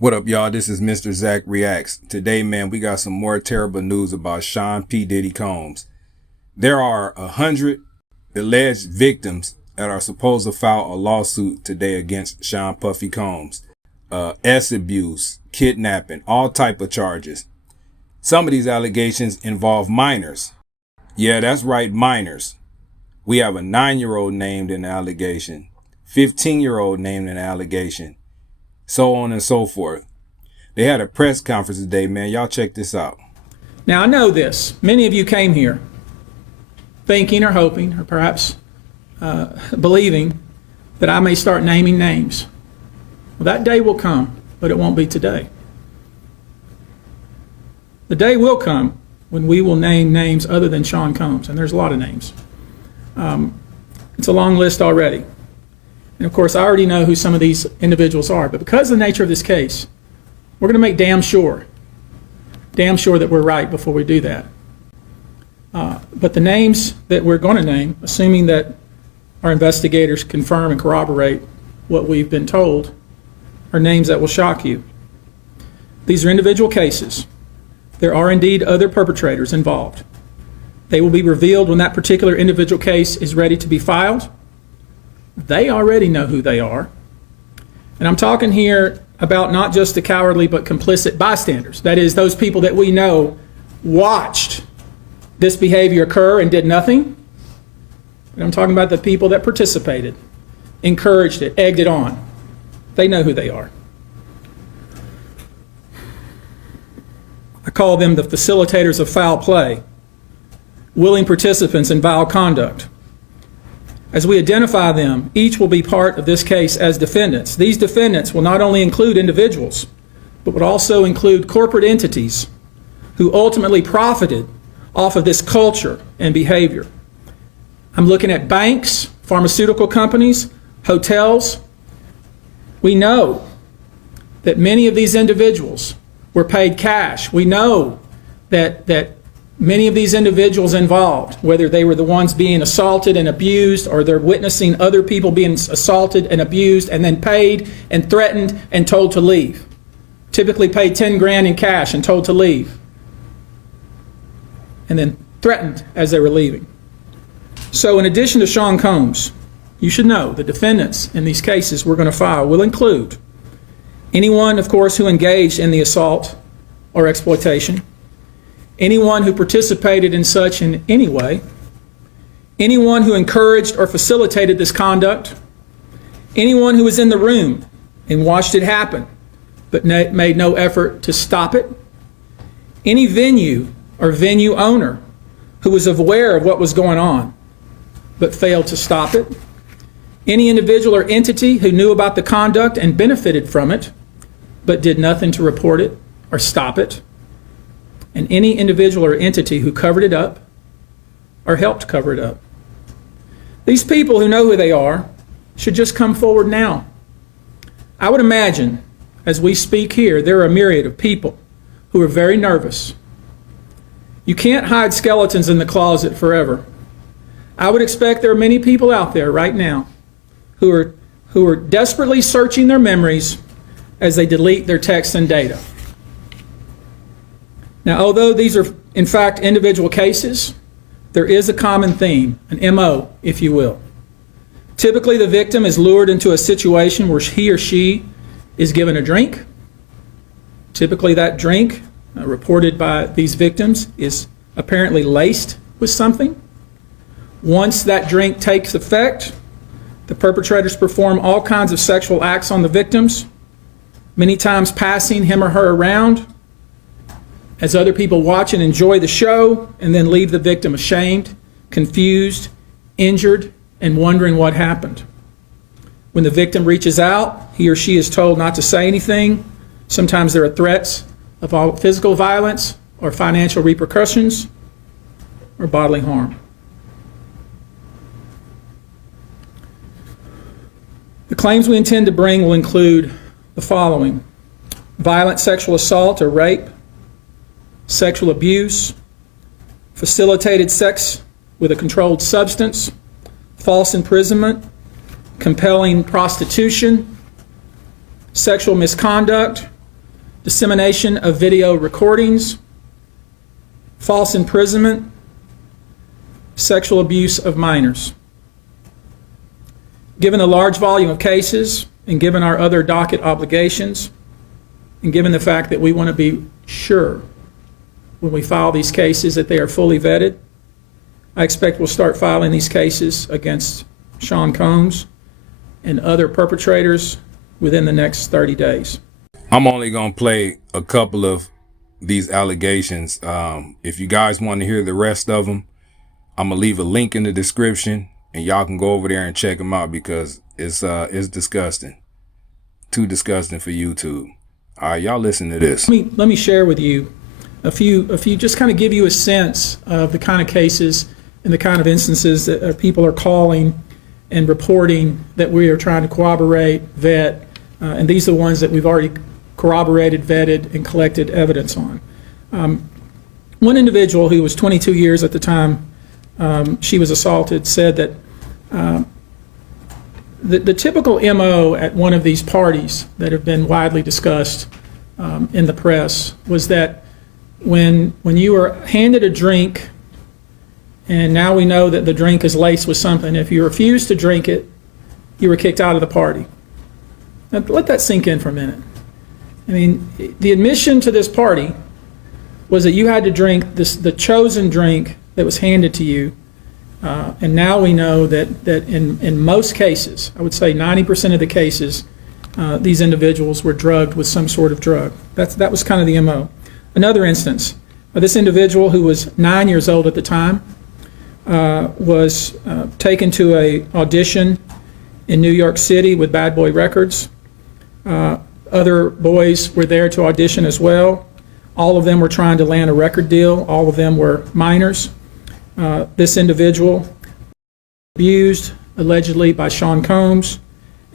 What up, y'all? This is Mr. Zach Reacts. Today, man, we got some more terrible news about Sean P. Diddy Combs. There are 100 alleged victims that are supposed to file a lawsuit today against Sean Puffy Combs. S abuse, kidnapping, all type of charges. Some of these allegations involve minors. Yeah, that's right, minors. We have a 9-year-old named in the allegation, 15-year-old named in the allegation, so on and so forth. They had a press conference today, man. Y'all check this out. Now, I know this. Many of you came here thinking or hoping or perhaps believing that I may start naming names. Well, that day will come, but it won't be today. The day will come when we will name names other than Sean Combs, and there's a lot of names. It's a long list already. And of course, I already know who some of these individuals are, but because of the nature of this case, we're going to make damn sure that we're right before we do that. But the names that we're going to name, assuming that our investigators confirm and corroborate what we've been told, are names that will shock you. These are individual cases. There are indeed other perpetrators involved. They will be revealed when that particular individual case is ready to be filed. They already know who they are. And I'm talking here about not just the cowardly but complicit bystanders. That is, those people that we know watched this behavior occur and did nothing. But I'm talking about the people that participated, encouraged it, egged it on. They know who they are. I call them the facilitators of foul play, willing participants in vile conduct. As we identify them, each will be part of this case as defendants. These defendants will not only include individuals, but would also include corporate entities who ultimately profited off of this culture and behavior. I'm looking at banks, pharmaceutical companies, hotels. We know that many of these individuals were paid cash. We know that many of these individuals involved, whether they were the ones being assaulted and abused or they're witnessing other people being assaulted and abused and then paid and threatened and told to leave. Typically paid 10 grand in cash and told to leave. And then threatened as they were leaving. So in addition to Sean Combs, you should know the defendants in these cases we're going to file will include anyone, of course, who engaged in the assault or exploitation, anyone who participated in such in any way, anyone who encouraged or facilitated this conduct, anyone who was in the room and watched it happen but made no effort to stop it, any venue or venue owner who was aware of what was going on but failed to stop it, any individual or entity who knew about the conduct and benefited from it but did nothing to report it or stop it, and any individual or entity who covered it up or helped cover it up. These people who know who they are should just come forward now. I would imagine, as we speak here, there are a myriad of people who are very nervous. You can't hide skeletons in the closet forever. I would expect there are many people out there right now who are desperately searching their memories as they delete their texts and data. Now, although these are, in fact, individual cases, there is a common theme, an MO, if you will. Typically, the victim is lured into a situation where he or she is given a drink. Typically, that drink, reported by these victims, is apparently laced with something. Once that drink takes effect, the perpetrators perform all kinds of sexual acts on the victims, many times passing him or her around, as other people watch and enjoy the show and then leave the victim ashamed, confused, injured, and wondering what happened. When the victim reaches out, he or she is told not to say anything. Sometimes there are threats of physical violence or financial repercussions or bodily harm. The claims we intend to bring will include the following: violent sexual assault or rape, sexual abuse, facilitated sex with a controlled substance, false imprisonment, compelling prostitution, sexual misconduct, dissemination of video recordings, false imprisonment, sexual abuse of minors. Given the large volume of cases, and given our other docket obligations, and given the fact that we want to be sure when we file these cases that they are fully vetted, I expect we'll start filing these cases against Sean Combs and other perpetrators within the next 30 days. I'm only going to play a couple of these allegations. If you guys want to hear the rest of them, I'm going to leave a link in the description and y'all can go over there and check them out because it's disgusting. Too disgusting for YouTube. All right, y'all listen to this. Let me share with you a few, just kind of give you a sense of the kind of cases and the kind of instances that people are calling and reporting that we are trying to corroborate, vet, and these are the ones that we've already corroborated, vetted, and collected evidence on. One individual who was 22 years at the time she was assaulted said that the typical MO at one of these parties that have been widely discussed in the press was that when you were handed a drink, and now we know that the drink is laced with something, if you refused to drink it, you were kicked out of the party. Now, let that sink in for a minute. I mean, the admission to this party was that you had to drink the chosen drink that was handed to you, and now we know that in most cases, I would say 90% of the cases, these individuals were drugged with some sort of drug. That was kind of the MO. Another instance, this individual who was 9 years old at the time was taken to an audition in New York City with Bad Boy Records. Other boys were there to audition as well. All of them were trying to land a record deal. All of them were minors. This individual abused allegedly by Sean Combs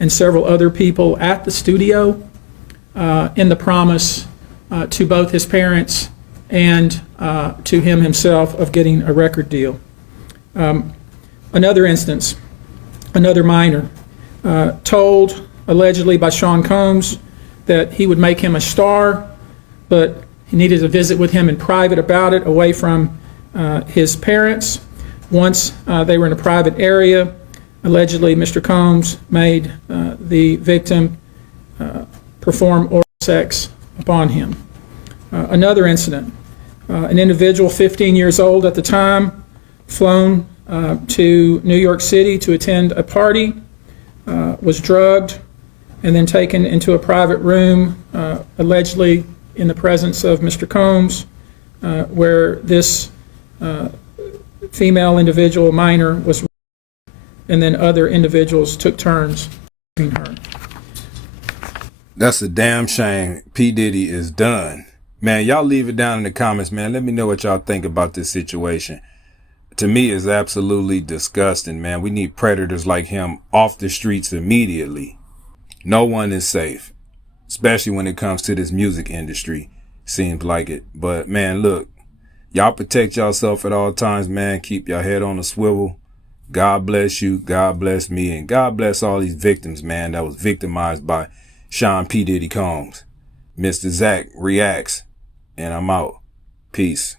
and several other people at the studio in the promise to both his parents and to him himself of getting a record deal. Another instance, another minor told allegedly by Sean Combs that he would make him a star, but he needed to visit with him in private about it, away from his parents. Once they were in a private area, allegedly Mr. Combs made the victim perform oral sex upon him. Another incident, an individual 15 years old at the time, flown to New York City to attend a party, was drugged, and then taken into a private room, allegedly in the presence of Mr. Combs, where this female individual, minor, was, and then other individuals took turns raping her. That's a damn shame. P. Diddy is done. Man, y'all leave it down in the comments, man. Let me know what y'all think about this situation. To me, it's absolutely disgusting, man. We need predators like him off the streets immediately. No one is safe, especially when it comes to this music industry. Seems like it. But, man, look, y'all protect yourself at all times, man. Keep your head on a swivel. God bless you. God bless me. And God bless all these victims, man, that was victimized by Sean P. Diddy Combs. Mr. Zach reacts, and I'm out. Peace.